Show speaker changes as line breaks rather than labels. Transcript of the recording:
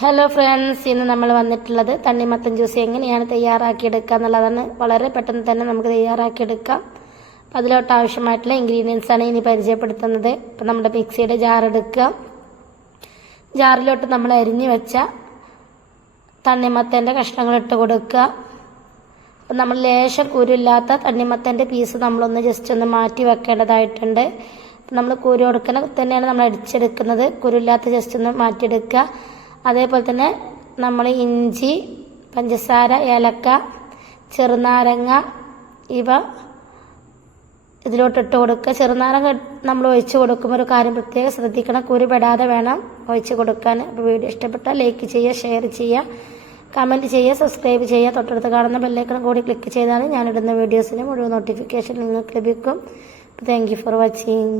Hello friends ഇന്ന് നമ്മൾ വന്നിട്ടുള്ളത് തണ്ണിമത്തൻ ജ്യൂസ് എങ്ങനെയാണ് തയ്യാറാക്കിയെടുക്കുക എന്നുള്ളതാണ്. വളരെ പെട്ടെന്ന് തന്നെ നമുക്ക് തയ്യാറാക്കിയെടുക്കാം. അപ്പം അതിലോട്ട് ആവശ്യമായിട്ടുള്ള ഇൻഗ്രീഡിയൻസ് ആണ് ഇനി പരിചയപ്പെടുത്തുന്നത്. അപ്പം നമ്മുടെ മിക്സിയുടെ ജാർ എടുക്കുക. ജാറിലോട്ട് നമ്മൾ അരിഞ്ഞു വെച്ച തണ്ണിമത്തന്റെ കഷ്ണങ്ങൾ ഇട്ട് കൊടുക്കുക. അപ്പം നമ്മൾ ലേശം കുരുല്ലാത്ത തണ്ണിമത്തന്റെ പീസ് നമ്മളൊന്ന് ജസ്റ്റ് ഒന്ന് മാറ്റി വെക്കേണ്ടതായിട്ടുണ്ട്. നമ്മൾ കുരു കൊടുക്കുന്ന തന്നെയാണ് നമ്മൾ അടിച്ചെടുക്കുന്നത്. കുരുല്ലാത്ത ജസ്റ്റ് ഒന്ന് മാറ്റിയെടുക്കുക. അതേപോലെ തന്നെ നമ്മൾ ഇഞ്ചി പഞ്ചസാര ഏലക്ക ചെറുനാരങ്ങ ഇവ ഇതിലോട്ട് ഇട്ട് കൊടുക്കുക. ചെറുനാരങ്ങ നമ്മൾ ഒഴിച്ച് കൊടുക്കുമ്പോൾ ഒരു കാര്യം പ്രത്യേകം ശ്രദ്ധിക്കണം. കുരു പെടാതെ വേണം ഒഴിച്ച് കൊടുക്കാൻ. വീഡിയോ ഇഷ്ടപ്പെട്ടാൽ ലൈക്ക് ചെയ്യുക ഷെയർ ചെയ്യുക കമന്റ് ചെയ്യുക സബ്സ്ക്രൈബ് ചെയ്യുക. തൊട്ടടുത്ത് കാണുന്ന ബെല്ലൈക്കണം കൂടി ക്ലിക്ക് ചെയ്താൽ ഞാനിടുന്ന വീഡിയോസിന് മുഴുവൻ നോട്ടിഫിക്കേഷൻ നിങ്ങൾക്ക് ലഭിക്കും. Thank for watching